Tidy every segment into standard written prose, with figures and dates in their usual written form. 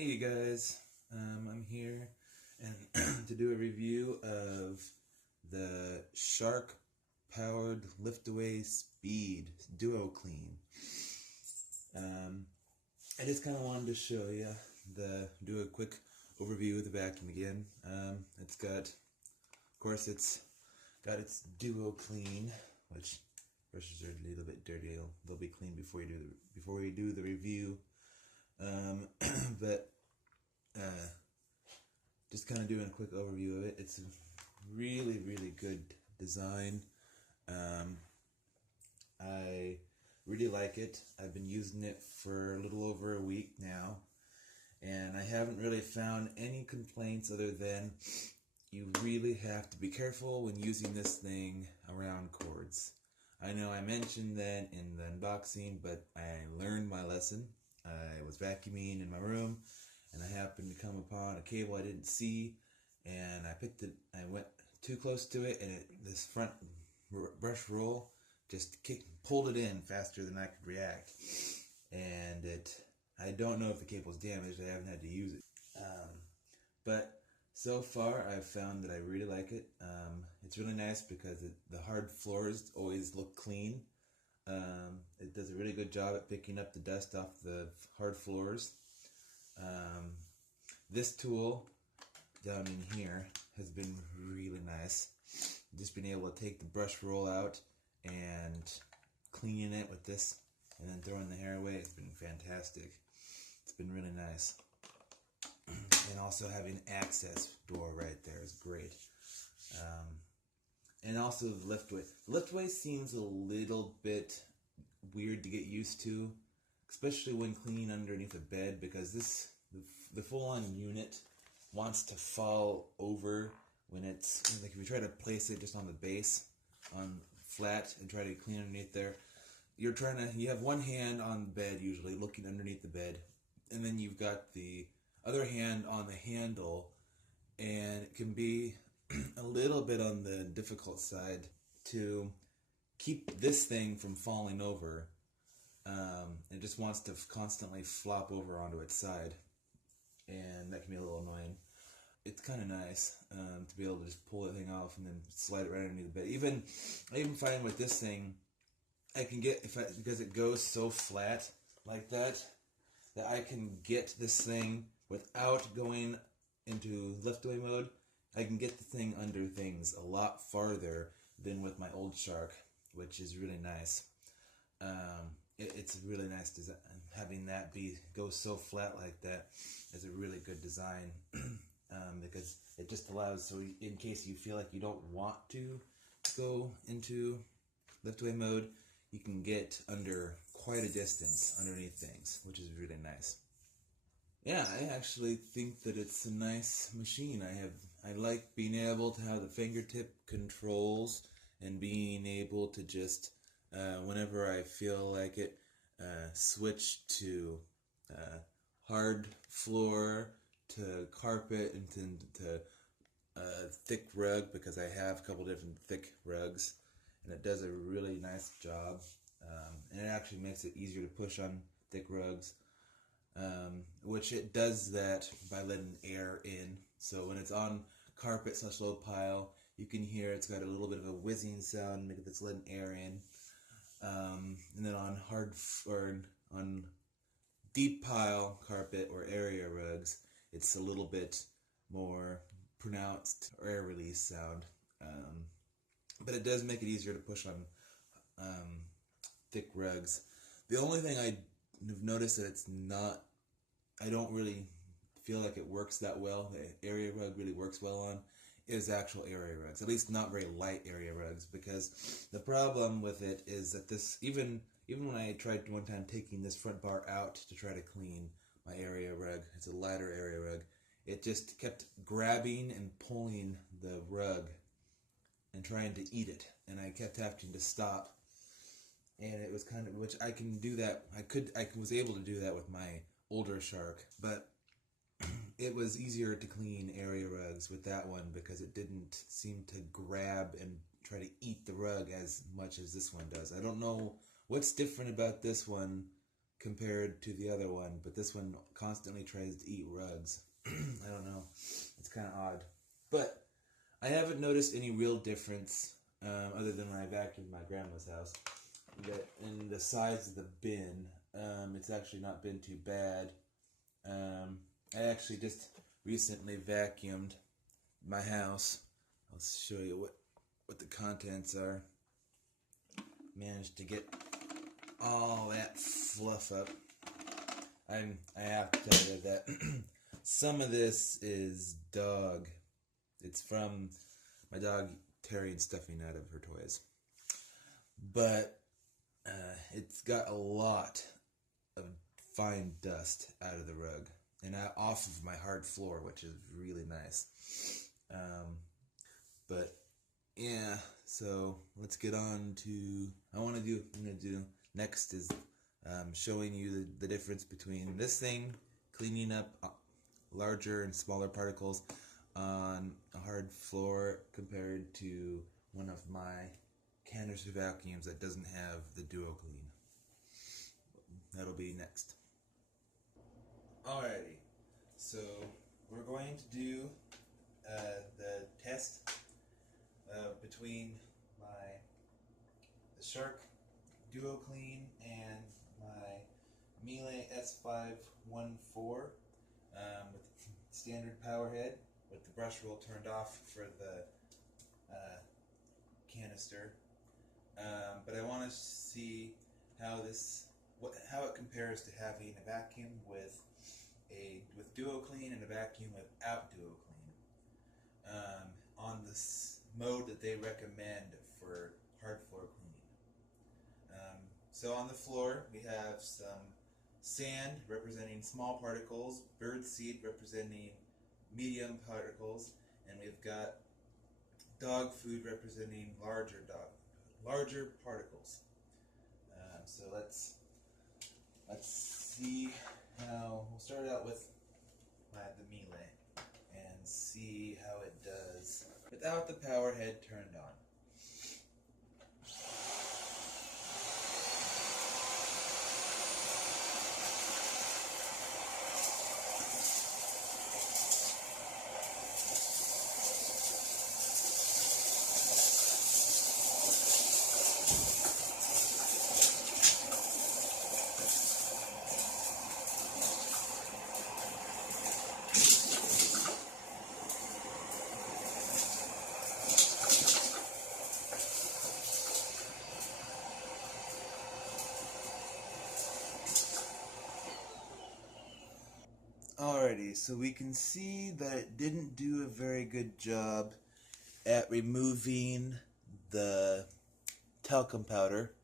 Hey you guys, I'm here and to do a review of the Shark Powered Liftaway Speed Duo Clean. I just kind of wanted to show you do a quick overview of the vacuum again. It's got its Duo Clean, which brushes are a little bit dirty. They'll be clean before we do the review. But just kind of doing a quick overview of it. It's a really, really good design. I really like it. I've been using it for a little over a week now, and I haven't really found any complaints other than you really have to be careful when using this thing around cords. I know I mentioned that in the unboxing, but I learned my lesson. I was vacuuming in my room, and I happened to come upon a cable I didn't see, and I went too close to it, and this front brush roll just pulled it in faster than I could react. And I don't know if the cable's damaged. I haven't had to use it. But so far, I've found that I really like it. It's really nice because the hard floors always look clean. It does a really good job at picking up the dust off the hard floors. This tool down in here has been really nice. Just being able to take the brush roll out and cleaning it with this and then throwing the hair away, it's been fantastic. It's been really nice. And also having access door right there is great. And also the liftway. The liftway seems a little bit weird to get used to, especially when cleaning underneath a bed, because the full-on unit wants to fall over when it's like if you try to place it just on the base, on flat, and try to clean underneath there. You have one hand on the bed usually looking underneath the bed, and then you've got the other hand on the handle, and it can be a little bit on the difficult side to keep this thing from falling over. It just wants to constantly flop over onto its side, and that can be a little annoying. It's kind of nice to be able to just pull the thing off and then slide it right underneath the bed. I even find with this thing, I can get, because it goes so flat like that I can get this thing without going into liftaway mode. I can get the thing under things a lot farther than with my old Shark, which is really nice. It's a really nice design. Having that go so flat like that is a really good design. Because it just allows, so in case you feel like you don't want to go into liftaway mode, you can get under quite a distance underneath things, which is really nice. Yeah, I actually think that it's a nice machine. I like being able to have the fingertip controls and being able to just, whenever I feel like it, switch to hard floor, to carpet, and to thick rug, because I have a couple different thick rugs, and it does a really nice job. And it actually makes it easier to push on thick rugs, which it does that by letting air in. So when it's on carpet / low pile, you can hear it's got a little bit of a whizzing sound because it's letting air in. And then on on deep pile carpet or area rugs, it's a little bit more pronounced air release sound. But it does make it easier to push on thick rugs. The only thing I've noticed that I don't really feel like it works that well, the area rug really works well on, is actual area rugs. At least not very light area rugs, because the problem with it is that this, even when I tried one time taking this front bar out to try to clean my area rug, it's a lighter area rug, it just kept grabbing and pulling the rug and trying to eat it, and I kept having to stop. And it was kind of, which I can do that, I was able to do that with my older Shark, but it was easier to clean area rugs with that one because it didn't seem to grab and try to eat the rug as much as this one does. I don't know what's different about this one compared to the other one, but this one constantly tries to eat rugs. I don't know. It's kind of odd. But I haven't noticed any real difference, other than when I vacuumed my grandma's house, that in the size of the bin, it's actually not been too bad. I actually just recently vacuumed my house. I'll show you what the contents are. Managed to get all that fluff up. I have to tell you that some of this is dog. It's from my dog tearing stuffing out of her toys. But it's got a lot of fine dust out of the rug and off of my hard floor, which is really nice. But yeah, so let's get on to I'm gonna do next is showing you the difference between this thing cleaning up larger and smaller particles on a hard floor compared to one of my canister vacuums that doesn't have the Duo Clean. That'll be next. Alrighty, so we're going to do the test between the Shark Duo Clean and my Miele S514 with standard power head with the brush roll turned off for the canister. But I want to see how it compares to having a vacuum with Duo Clean and a vacuum without Duo Clean on this mode that they recommend for hard floor cleaning. So on the floor we have some sand representing small particles, bird seed representing medium particles, and we've got dog food representing larger particles. So let's see how we'll start out with the Miele and see how it does without the power head turned on. Alrighty, so we can see that it didn't do a very good job at removing the talcum powder.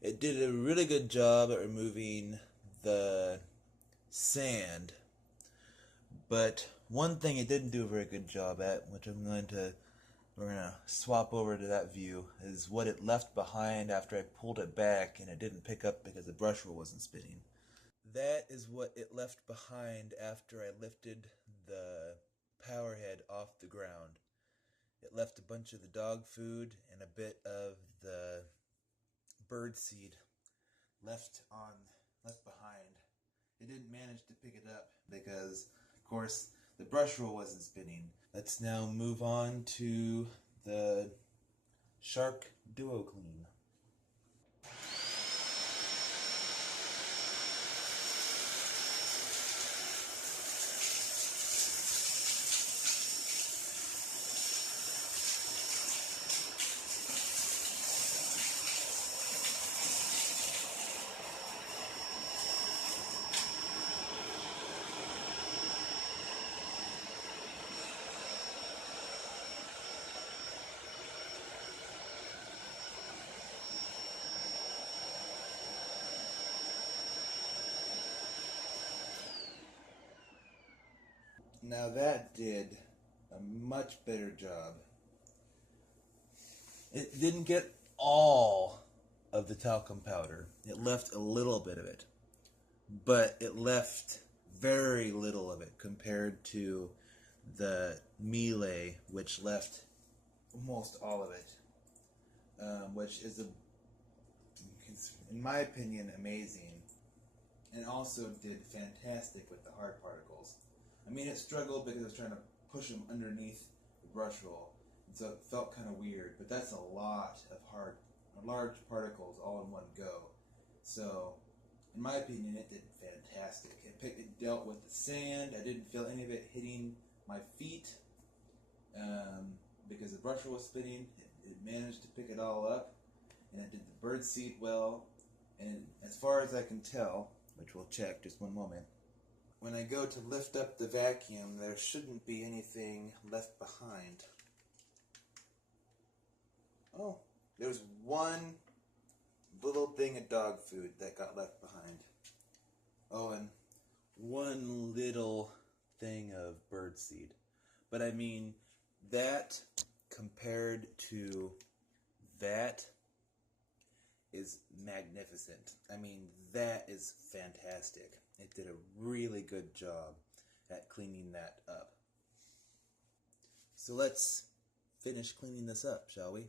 It did a really good job at removing the sand, but one thing it didn't do a very good job at, which we're gonna swap over to that view, is what it left behind after I pulled it back and it didn't pick up because the brush roll wasn't spinning. That is what it left behind after I lifted the power head off the ground. It left a bunch of the dog food and a bit of the bird seed left behind. It didn't manage to pick it up because, of course, the brush roll wasn't spinning. Let's now move on to the Shark Duo Clean. Now that did a much better job. It didn't get all of the talcum powder. It left a little bit of it. But it left very little of it compared to the Miele, which left almost all of it. Which is, in my opinion, amazing. and also did fantastic with the hard particles. I mean, it struggled because I was trying to push them underneath the brush roll, and so it felt kind of weird, but that's a lot of large particles all in one go. So, in my opinion, it did fantastic. It dealt with the sand. I didn't feel any of it hitting my feet because the brush roll was spinning. It managed to pick it all up, and it did the bird seed well. And as far as I can tell, which we'll check just one moment, when I go to lift up the vacuum, there shouldn't be anything left behind. Oh, there's one little thing of dog food that got left behind. Oh, and one little thing of birdseed. But I mean, that compared to that is magnificent. I mean, that is fantastic. It did a really good job at cleaning that up. So let's finish cleaning this up, shall we?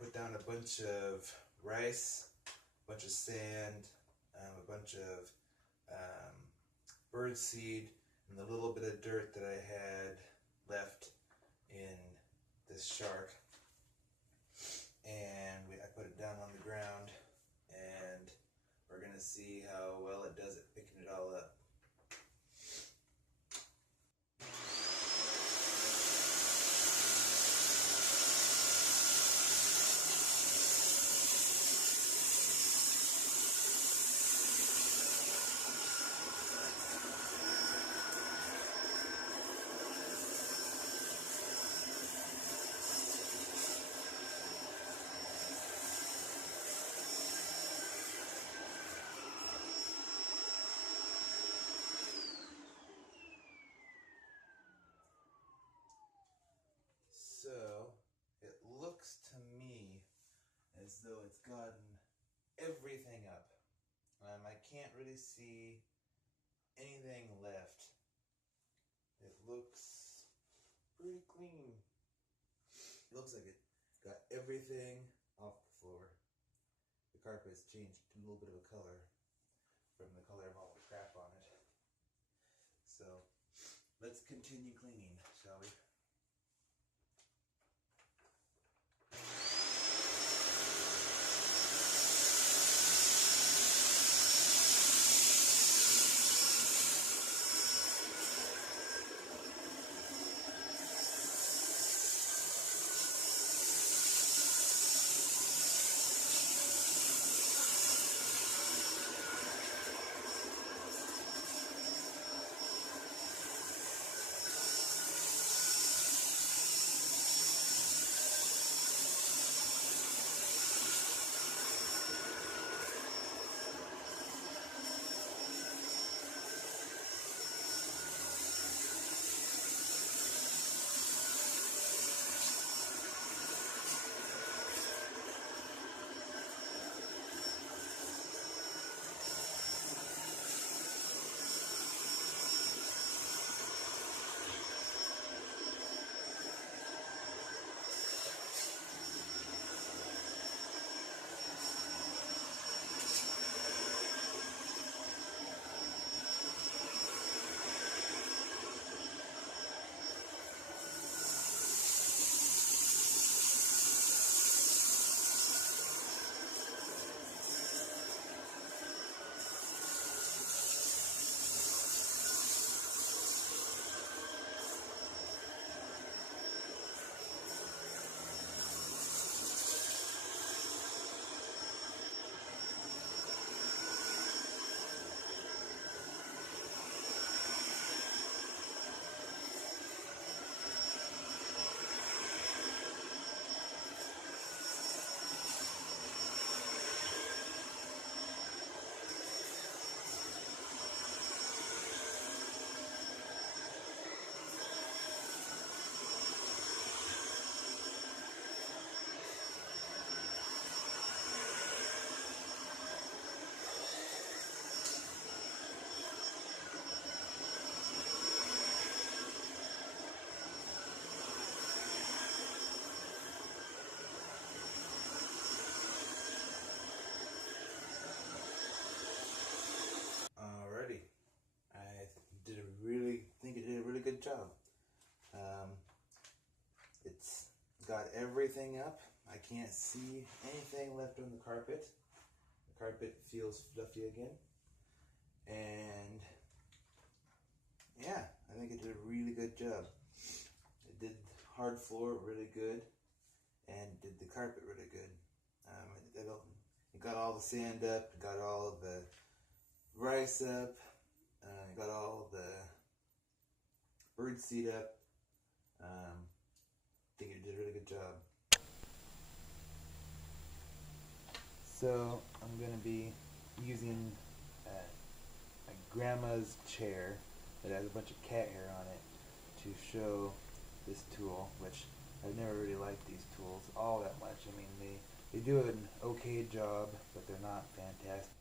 Put down a bunch of rice, a bunch of sand, a bunch of bird seed, and the little bit of dirt that I had left in this shark. And I put it down on the ground, and we're going to see how well it does at picking it all up. So, it looks to me as though it's gotten everything up. I can't really see anything left. It looks pretty clean. It looks like it got everything off the floor. The carpet has changed a little bit of a color from the color of all the crap on it. So, let's continue cleaning, shall we? everything up. I can't see anything left on the carpet. The carpet feels fluffy again. And yeah, I think it did a really good job. It did hard floor really good and did the carpet really good. It got all the sand up, it got all of the rice up, got all the bird seed up. I think it did a really good job. So I'm going to be using my grandma's chair that has a bunch of cat hair on it to show this tool, which I've never really liked these tools all that much. I mean, they do an okay job, but they're not fantastic.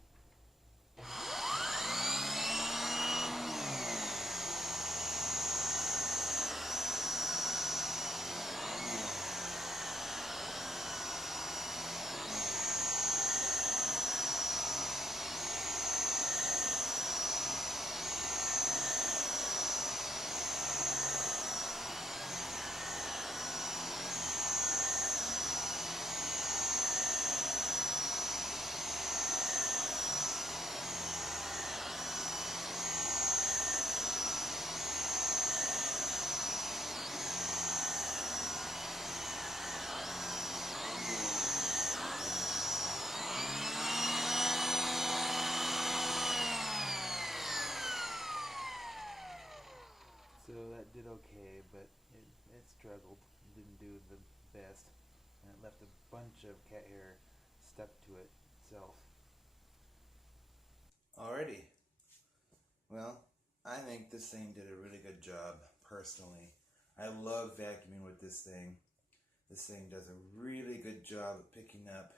So that did okay, but it struggled. It didn't do the best. And it left a bunch of cat hair stuck to it itself. Alrighty. Well, I think this thing did a really good job, personally. I love vacuuming with this thing. This thing does a really good job of picking up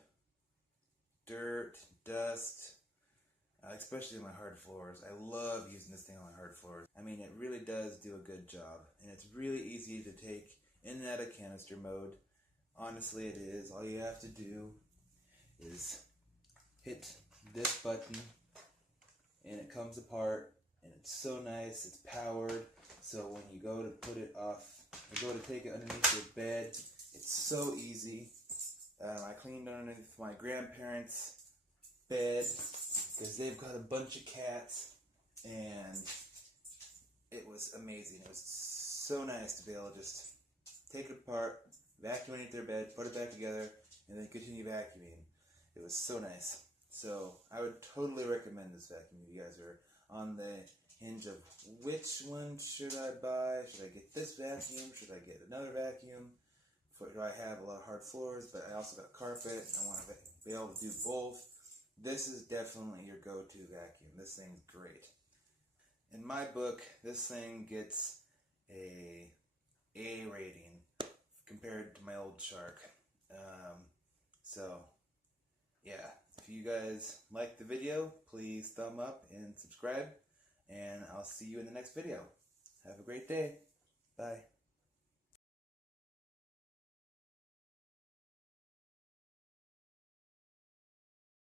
dirt, dust, especially on my hard floors. I love using this thing on my hard floors. I mean, it really does do a good job. And it's really easy to take in and out of canister mode. Honestly, it is. All you have to do is hit this button and it comes apart. And it's so nice. It's powered. So when you go to put it off, you go to take it underneath your bed, it's so easy. I cleaned underneath my grandparents' bed because they've got a bunch of cats, and it was amazing. It was so nice to be able to just take it apart, vacuum underneath their bed, put it back together, and then continue vacuuming. It was so nice. So I would totally recommend this vacuum if you guys are on the hinge of which one should I buy? Should I get this vacuum? Should I get another vacuum? Do I have a lot of hard floors, but I also got carpet. I want to be able to do both. This is definitely your go-to vacuum. This thing's great. In my book, this thing gets a A rating compared to my old Shark. So, yeah. If you guys like the video, please thumb up and subscribe. And I'll see you in the next video. Have a great day. Bye.